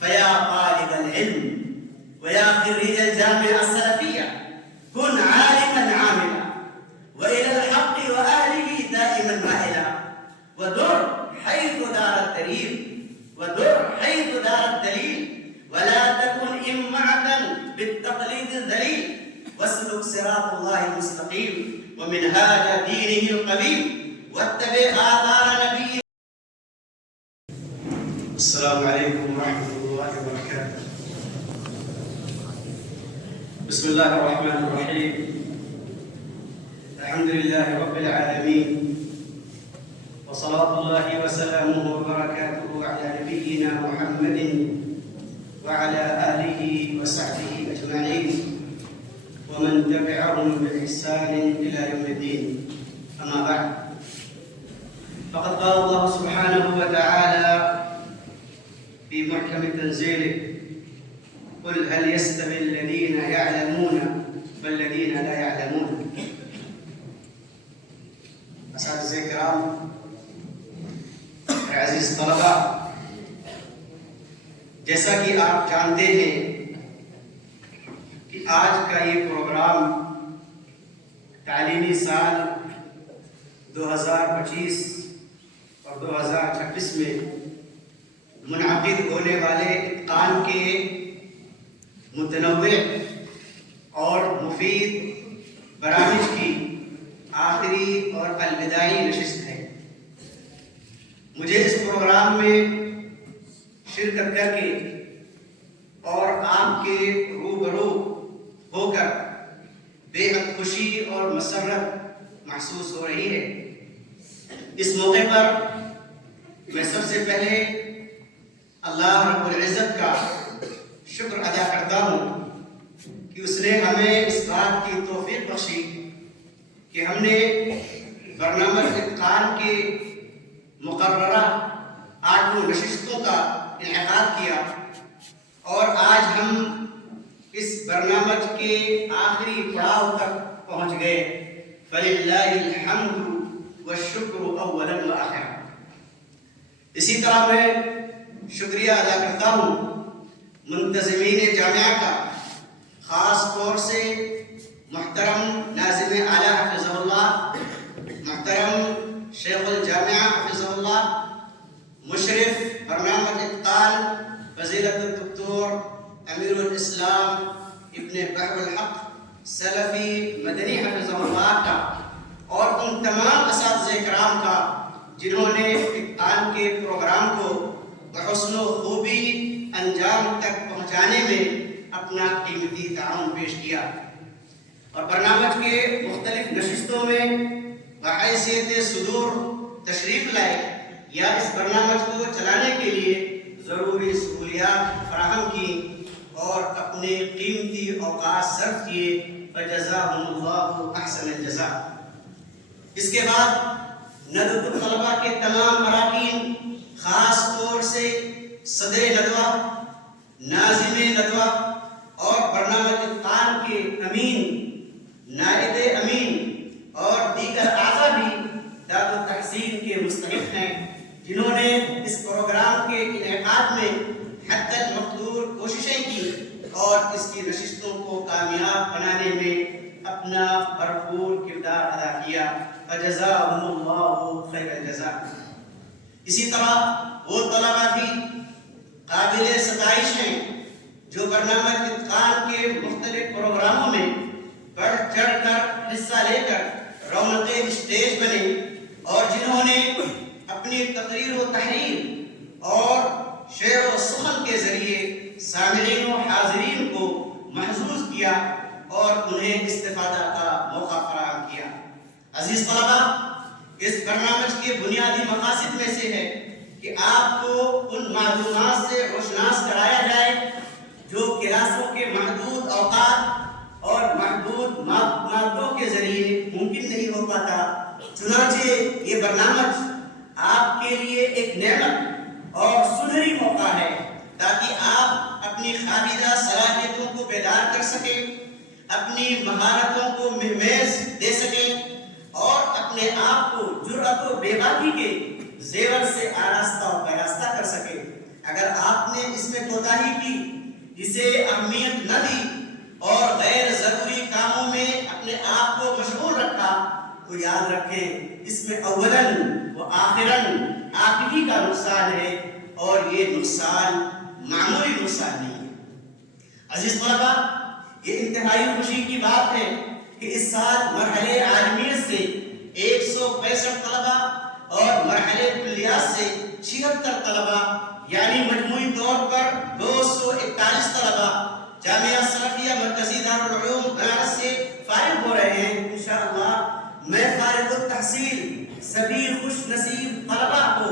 فيا طالب العلم ويا خريج الجامعة السلفية كن عالما عاملا وإلى الحق وأهله دائما مائلا ودر حيث دار الدليل ولا تكن إمعة بالتقليد الذليل واسلك صراط الله المستقيم ومنهاج دينه القويم واتبع آثار نبيه. السلام عليكم ورحمة الله وبركاته. بسم الله الرحمن الرحيم. الحمد لله رب العالمين وصلاة الله وسلامه وبركاته على نبينا محمد وعلى آله وصحبه أجمعين ومن تبعهم بإحسان إلى يوم الدين. أما بعد، فقد قال الله سبحانه وتعالى في محكم تنزيله: قل هل يستوي الذين يعلمون والذين لا يعلمون. اساتذہ کرام، عزیز طلباء، جیسا کہ آپ جانتے ہیں کہ آج کا یہ پروگرام تعلیمی سال 2025 اور 2026 میں منعقد ہونے والے اتقان کے متنوع اور مفید برامج کی آخری اور الوداعی نشست ہے۔ مجھے اس پروگرام میں شرکت کر کے اور آپ کے روبرو ہو کر بے حد خوشی اور مسرت محسوس ہو رہی ہے۔ اس موقع پر میں سب سے پہلے اللہ رب العزت کا شکر ادا کرتا ہوں کہ اس نے ہمیں اس بات کی توفیق بخشی کہ ہم نے برنامہ اتقان کے مقررہ 8 نشستوں کا انعقاد کیا اور آج ہم اس برنامہ کے آخری پڑاؤ تک پہنچ گئے۔ فَلِلَّهِ الْحَمْدُ وَالشُّكْرُ أَوَّلًا وَآخِرًا۔ اسی طرح میں شکریہ ادا کرتا ہوں منتظمین جامعہ کا، خاص طور سے محترم ناظم اعلیٰ حفظہ اللہ، محترم شیخ الجامعہ حفظہ اللہ، مشرف برنامہ اتقان فضیلت الدکتور امیر الاسلام ابن بحر الحق سلفی مدنی حفظہ اللہ کا، اور ان تمام اساتذہ کرام کا جنہوں نے اتقان کے پروگرام کو بحسن و خوبی انجام تک پہنچانے میں اپنا قیمتی تعاون پیش کیا، اور برنامج کے مختلف نشستوں میں بحیثیت صدور تشریف لائے یا اس برنامج کو چلانے کے لیے ضروری سہولیات فراہم کی اور اپنے قیمتی اوقات صرف کیے، فجزاہم اللہ احسن الجزاء۔ اس کے بعد ندوۃ الطلباء کے تمام اراکین، خاص طور سے صدر ندوہ، ناظم ندوہ اور برنامہ اتقان کے امین، نائب امین اور دیگر اعضاء بھی داد و تحسین کے مستحق ہیں، جنہوں نے اس پروگرام کے انعقاد میں حد المقدور کوششیں کی اور اس کی نشستوں کو کامیاب بنانے میں اپنا بھرپور کردار ادا کیا، فجزاہم اللہ خیر الجزاء۔ اسی طرح وہ طلباء بھی قابل ستائش ہیں جو برنامہ اتقان کے مختلف پروگراموں میں بڑھ چڑھ کر حصہ لے کر رونق اسٹیج بنے اور جنہوں نے اپنی تقریر و تحریر اور شعر و سخن کے ذریعے سامعین و حاضرین کو محظوظ کیا اور انہیں استفادہ کا موقع فراہم کیا۔ عزیز طلباء، اس برنامج کے بنیادی مقاصد میں سے ہے کہ آپ کو ان معلومات سے روشناس کرایا جائے جو کلاسوں کے محدود اوقات اور محدود مادوں کے ذریعے ممکن نہیں ہو پاتا۔ چنانچہ یہ برنامج آپ کے لیے ایک نعمت اور سنہری موقع ہے تاکہ آپ اپنی خالدہ صلاحیتوں کو بیدار کر سکیں، اپنی مہارتوں کو مہمیز دے سکیں اور اپنے آپ کو جرأت و بے باکی کے زیور سے آراستہ و پیراستہ کر سکیں۔ اگر آپ نے اس میں کوتاہی کی، اسے اہمیت نہ دی اور غیر ضروری کاموں میں اپنے آپ کو مشغول رکھا، تو یاد رکھیں اس میں اولاً و آخراً آپ ہی کا نقصان ہے، اور یہ نقصان معمولی نقصان نہیں ہے۔ عزیز طلبہ، یہ انتہائی خوشی کی بات ہے کہ اس سال مرحلے عالمیت سے 165 طلبہ اور مرحلے کلیات سے 76 طلبہ، یعنی مجموعی طور پر 241 طلبہ جامعہ سلفیہ مرکزی دارالعلوم بنارس سے فارغ ہو رہے ہیں۔ انشاءاللہ میں فارغ التحصیل سبھی خوش نصیب طلبہ کو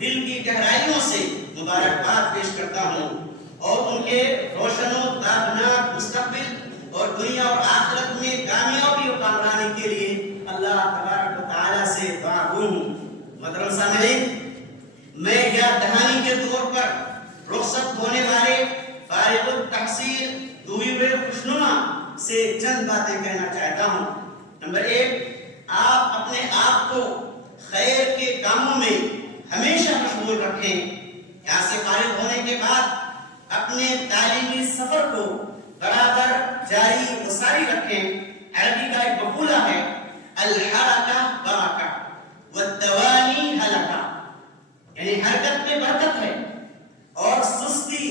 دل کی گہرائیوں سے مبارکباد پیش کرتا ہوں، اور ان کے روشن و تابناک مستقبل اور دنیا اور آخرت میں کامیابی و کامرانی کے لیے اللہ تبارک و تعالیٰ سے دعا گو ہوں۔ محترم سامعین، میں یاد دہانی کے طور پر رخصت ہونے والے فارغ التحصیل دوئی ہوئے خوشنما سے چند باتیں کہنا چاہتا ہوں۔ نمبر 1، آپ اپنے آپ کو خیر کے کاموں میں ہمیشہ مشغول رکھیں۔ یہاں سے فارغ ہونے کے بعد اپنے تعلیمی سفر کو برابر جاری و ساری رکھیں۔ عربی کا ایک مقولہ ہے، الحرکہ برکہ والتوانی ہلکہ، یعنی حرکت میں برکت ہے اور سستی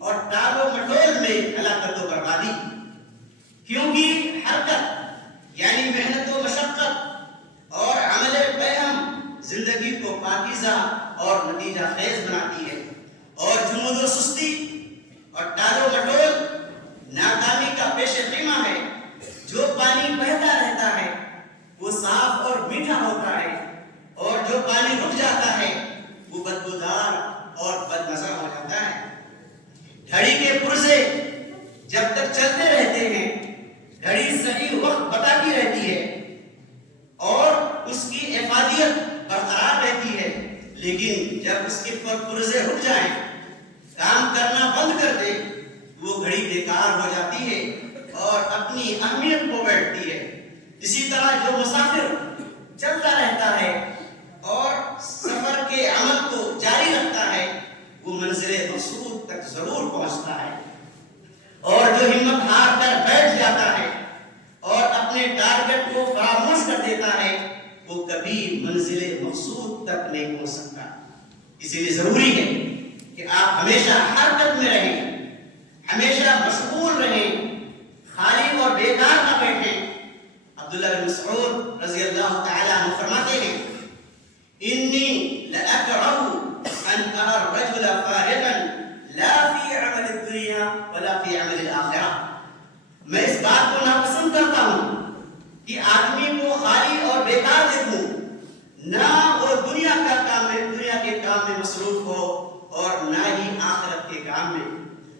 اور ٹال و مٹول میں ہلاکت و بربادی۔ کیونکہ حرکت یعنی محنت و مشقت اور عمل بہم زندگی کو پاکیزہ اور نتیجہ خیز بناتی ہے، اور جمود و سستی اور ٹال و مٹول ناکامی کا پیش خیمہ ہے۔ جو پانی بہتا رہتا ہے وہ صاف اور میٹھا ہوتا ہے، اور جو پانی رک جاتا ہے وہ بدبودار اور بدمزہ ہو جاتا ہے۔ گھڑی کے پرزے جب تک چلتے رہتے ہیں، گھڑی صحیح وقت بتاتی رہتی ہے اور اس کی افادیت برقرار رہتی ہے، لیکن جب اس کے پرزے رک جائیں، کام کرنا بند کر دے، وہ گھڑی بیکار ہو جاتی ہے اور اپنی اہمیت کو بیٹھتی ہے۔ اسی طرح جو مسافر چلتا رہتا ہے اور سفر کے عمل کو جاری رکھتا ہے، وہ منزل مقصود تک ضرور پہنچتا ہے، اور جو ہمت ہار کر بیٹھ جاتا ہے اور اپنے ٹارگٹ کو فراموش کر دیتا ہے، وہ کبھی منزل مقصود تک نہیں پہنچ سکتا۔ اسی لیے ضروری ہے کہ آپ ہمیشہ حرکت میں رہیں، ہمیشہ مشغول رہیں، خالی اور بیکار نہ بیٹھیں۔ عبداللہ بن مسعود رضی اللہ تعالیٰ عنہ فرماتے ہیں، انی لأکرہ ان ارى الرجل فارغا لا فی عمل الدنیا ولا فی عمل الآخرہ۔ میں اس بات کو ناپسند کرتا ہوں کہ آدمی کو خالی اور بیکار دیکھوں، نہ وہ دنیا کے کام میں مصروف ہو اور نہ ہی آخرت کے کام میں۔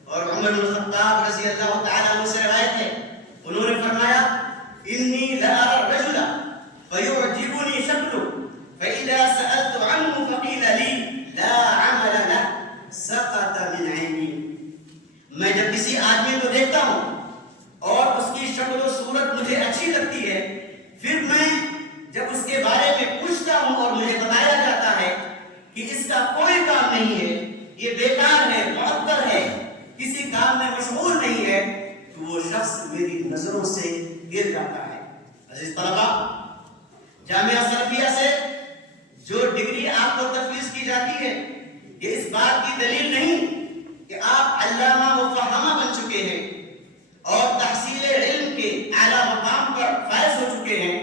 اور عمر بن الخطاب رضی اللہ تعالیٰ عنہ سے روایت ہے، انہوں نے فرمایا، انی لأرى الرجل فیعجبنی شکلہ فإذا سألت عنه فقیل لی لا عمل له سقط من عینی۔ میں جب کسی آدمی کو دیکھتا ہوں اور اس کی شکل و صورت مجھے اچھی لگتی ہے، پھر میں جب اس کے بارے میں پوچھتا ہوں اور مجھے بتایا جاتا ہے کہ اس کا کوئی کام نہیں ہے، یہ بیکار ہے، معطل ہے، کسی کام میں مشغول نہیں ہے، تو وہ شخص میری نظروں سے گر جاتا ہے۔ عزیز طلبہ، جامعہ سلفیہ سے جو ڈگری آپ کو تفویض کی جاتی ہے، یہ اس بات کی دلیل نہیں کہ آپ علامہ مفہمہ بن چکے ہیں اور تحصیل علم کے اعلیٰ مقام پر فائز ہو چکے ہیں،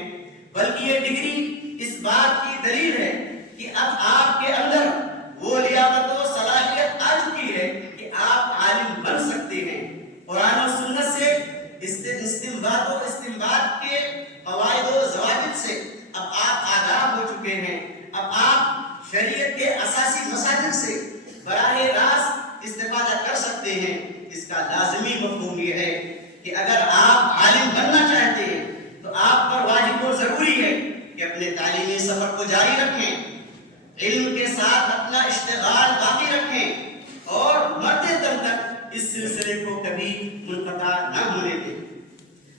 بلکہ یہ ڈگری اس بات کی دلیل ہے کہ اب آپ کے اندر وہ لیاقت و صلاحیت آ چکی ہے کہ آپ عالم بن سکتے ہیں۔ قرآن و سنت سے استنباط کے قواعد و ضوابط سے اب آپ آگاہ ہو چکے ہیں۔ اب آپ شریعت کے اساسی مسائل سے براہ راست استفادہ کر سکتے ہیں۔ اس کا لازمی مفہوم یہ ہے کہ اگر آپ عالم بننا چاہتے ہیں تو آپ پر واجب و ضروری ہے کہ اپنے تعلیمی سفر کو جاری رکھیں، علم کے ساتھ اپنا اشتغال باقی رکھیں اور مرتے دم تک اس سلسلے کو کبھی منقطع نہ ہونے دیں۔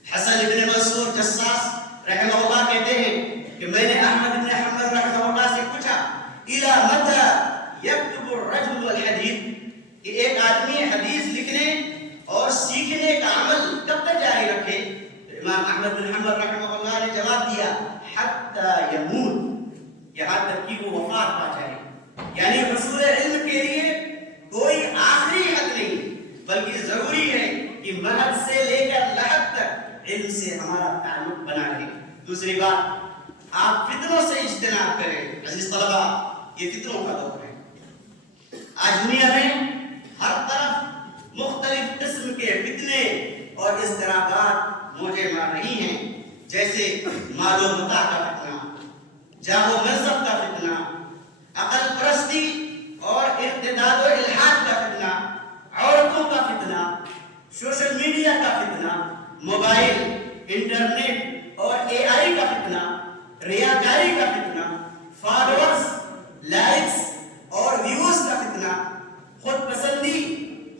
حسن ابن منصور جساس رحمہ اللہ کہتے ہیں کہ میں نے احمد بن حنبل رحمہ اللہ سے پوچھا، الی متی یکتب الرجل الحدیث، جب کہ وہ وفات پا جائے. یعنی حصول علم کے لیے کوئی آخری حد نہیں، بلکہ ضروری ہے کہ مہد سے لے کر لحد تک علم سے ہمارا تعلق بنا رہے. دوسری بات، آپ فتنوں سے اجتناب کریں. عزیز طلبہ، یہ فتنوں کا دور ہے. آج دنیا میں ہر طرف مختلف قسم کے فتنے اور اضطرابات موجے مار رہی ہیں، جیسے مال و متاع کا فتنہ، جاہ و منصب کا فتنہ، عقل پرستی اور ارتداد و الحاد کا فتنہ، عورتوں کا فتنہ، سوشل میڈیا کا فتنہ، موبائل، انٹرنیٹ اور اے آئی کا فتنہ، ریاکاری کا فتنہ، فالوورز، لائکس اور ویوز کا فتنہ، خود پسندی،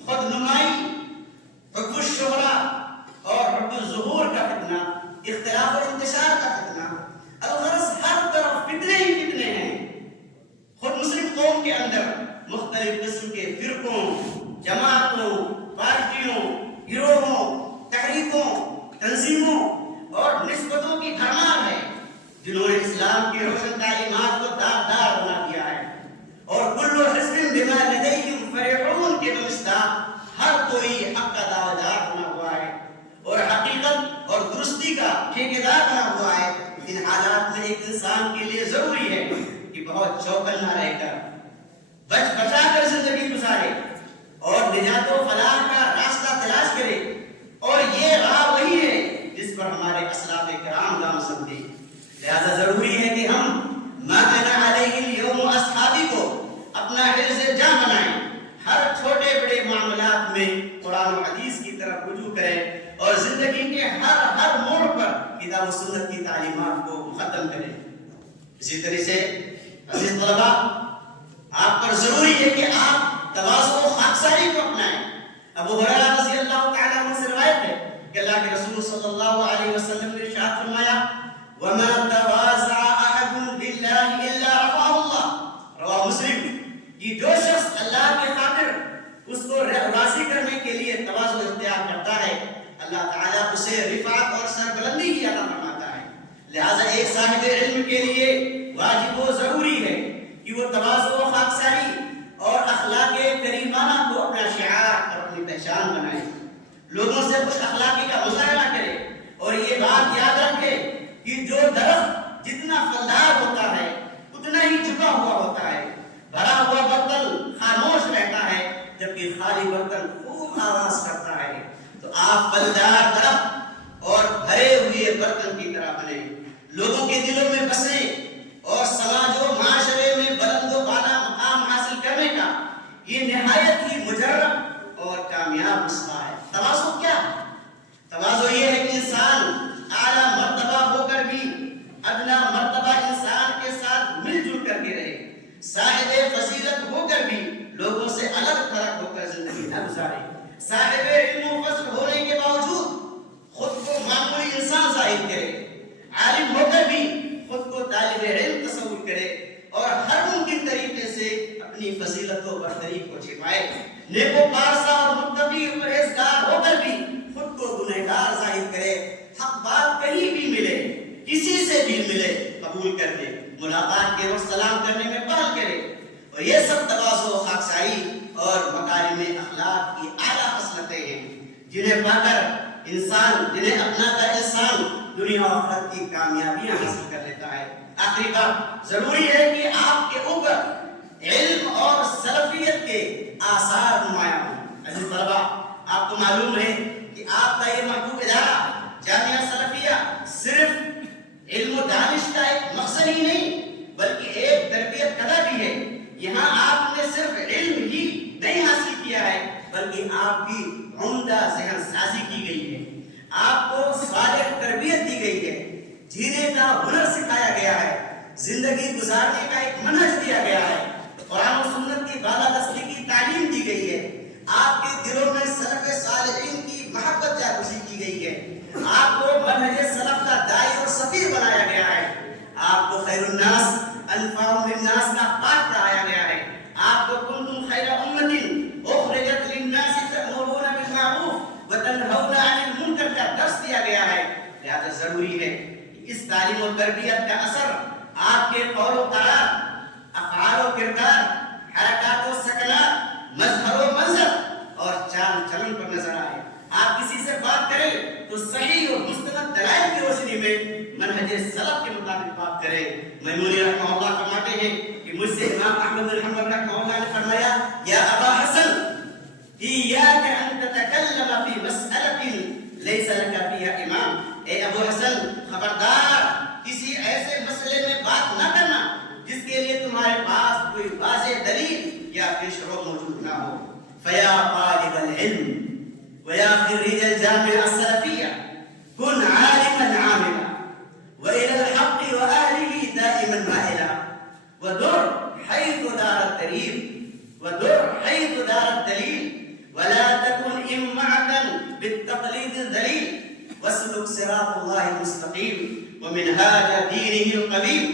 خود نمائی، حب الشہرہ اور حب الظہور کا فتنہ، اختلاف اور انتشار کا فتنہ. الغرض ہر طرف فتنے ہی فتنے ہیں. خود مسلم قوم کے اندر مختلف قسم کے فرقوں، جماعتوں، پارٹیوں، گروہوں، تحریکوں، تنظیموں اور نسبتوں کی بھرمار ہے، جنہوں نے اسلام کی روشن تعلیمات کو داغدار بنا دیا ہے. اور کل حزب بما لدیہم فرحون کے بمصداق ہر کوئی حق کا دعویدار بنا ہوا ہے اور حقیقت اور درستی کا ٹھیکیدار بنا ہوا ہے. ان حالات میں ایک انسان کے لیے ضروری ہے کہ بہت چوکنا رہ کر بچ بچا کر زندگی گزارے اور نجات و فلاح کا راستہ تلاش کرے. اور یہ راہ وہی ہے جس پر ہمارے اسلاف کرام گامزن تھے. لہذا ضروری ہے کہ ہم ما انا علیہ اليوم اصحابی کو اپنا حرز جاں بنائیں. ہر چھوٹے بڑے معاملات میں قرآن و حدیث کی طرف رجوع کریں اور زندگی کے ہر موڑ پر کتاب و سنت کی تعلیمات کو مقدم کریں. اسی طرح سے عزیز طلبہ، آپ پر ضروری ہے کہ آپ تواضع و خاکساری کو اپنائیں. ابو ہریرہ رضی اللہ تعالیٰ عنہ سے روایت ہے کہ اللہ کے رسول صلی اللہ علیہ وسلم نے ارشاد فرمایا، وَمَا تَوَاضَعَ أَحَدٌ لِلَّهِ إِلَّا رَفَعَهُ اللَّهُ. رواہ مسلم. کہ جو شخص اللہ کے خاطر اس کو راضی کرنے کے لیے تواضع اختیار کرتا ہے، اللہ تعالیٰ اسے رفعت اور سربلندی کی عطا فرماتا ہے. لہذا ایک صاحب علم کے لیے واجب و ضروری ہے کہ وہ تواضع و خاکساری اور اخلاق کریمانہ کو اپنا شعار اور اپنی پہچان بنائے. لوگوں سے خوش اخلاقی کا مظاہرہ کرے اور یہ بات یاد رکھے کہ جو درخت جتنا پھلدار ہوتا ہے اتنا ہی جھکا ہوا ہوتا ہے. بھرا ہوا برتن خاموش رہتا ہے جبکہ خالی برتن خوب آواز کرتا ہے. تو آپ پھلدار درخت اور بھرے ہوئے برتن کی طرح بنے، لوگوں کے دلوں میں بسیں اور سماج و معاشرے میں بلند و بالا مقام حاصل کرنے کا یہ نہایت ہی مجرب اور کامیاب نسخہ ہے. تواضع کیا ہے؟ تواضع یہ ہے کہ انسان اعلیٰ مرتبہ ہو کر بھی ادنا مرتبہ انسان کے ساتھ مل جل کر کے رہے، صاحب فضیلت ہو کر بھی لوگوں سے الگ تھلگ ہو کر زندگی نہ گزارے، صاحب علم و فضل ہونے کے باوجود خود کو معمولی انسان ظاہر کرے، عالم ہو کر بھی خود کو طالب علم تصور کرے اور ہر ممکن طریقے سے اپنی فضیلت و برتری کو چھپائے، نیک و پارسا اور متقی و پرہیزگار ہو کر بھی خود کو گنہگار ظاہر کرے. حق بات کہیں بھی ملے، کسی سے بھی ملے، قبول کر لے، ملاقات کے وقت سلام کرنے میں پہل کرے. اور یہ سب تواضع و خاکساری اور مکارم اخلاق کی اعلیٰ خصلتیں ہیں جنہیں پا کر انسان، جنہیں اپنا کر انسان دنیا و آخرت کی کامیابیاں حاصل کر لیتا ہے. آخری بات، ضروری ہے کہ آپ کے اوپر علم اور سلفیت کے آثار نمایاں ہوں. عزیز طلبہ، آپ کو معلوم ہے کہ آپ کا یہ محبوب ادارہ جامعہ سلفیہ صرف علم و دانش کا ایک مقصد ہی نہیں بلکہ ایک تربیت کدہ بھی ہے. یہاں آپ نے صرف علم ہی نہیں حاصل کیا ہے بلکہ آپ کی عمدہ ذہن سازی کی گئی ہے، آپ کو صالح تربیت دی گئی ہے، جینے کا ہنر سکھایا گیا ہے، زندگی گزارنے کا ایک منہج دیا گیا ہے، قرآن و سنت کی بالادستی کی تعلیم دی گئی ہے، آپ کے دلوں میں سلف صالحین کی محبت جاگزی کی گئی ہے، آپ کو منہج سلف کا داعی اور سفیر بنایا گیا ہے، آپ کو خیر الناس انفعهم للناس کا پاک پڑھایا گیا ہے، آپ کو کنتم خیر امت اخرجت للناس تأمرون بالمعروف وتنہون عن المنکر کا درس دیا گیا ہے. لہذا ضروری ہے کہ اس تعلیم و تربیت کا اثر آپ کے قول و قرار حنبلی رحمہ اللہ فرماتے ہیں کہ مجھ سے امام احمد بن حنبل رحمہ اللہ نے فرمایا یا ابا حسن ایاک ان تتکلم فی مسئلۃ لیس لک فیہا امام، اے ابو حسن خبردار کسی ایسے مسئلے میں بات نہ کرنا جس کے لیے تمہارے پاس کوئی واضح دلیل یا پیشرو موجود نہ ہو. فیا طالب العلم ویا خريج الجامعة السلفية كن عالما عاملا وإلى الحق وأهله دائما مائلا ودر حيث دار الدليل ولا تكن إمعة بالتقليد الذليل واسلك صراط الله المستقيم ومنهاج دينه القويم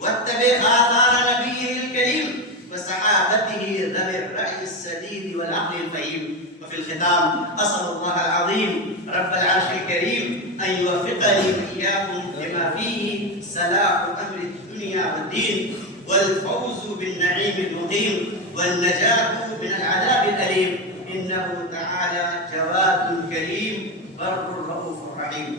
واتبع آثار نبيه الكريم وصحابته ذوي الرأي السديد والعقل الفهيم. وفي الختام أسأل الله العظيم رب العرش الكريم أن يوفقني وإياكم لما فيه صلاح أمر الدنيا والدين والفوز بالنعيم المقيم والنجاة من العذاب الأليم، إنه تعالى جواد كريم بر رؤوف رحيم.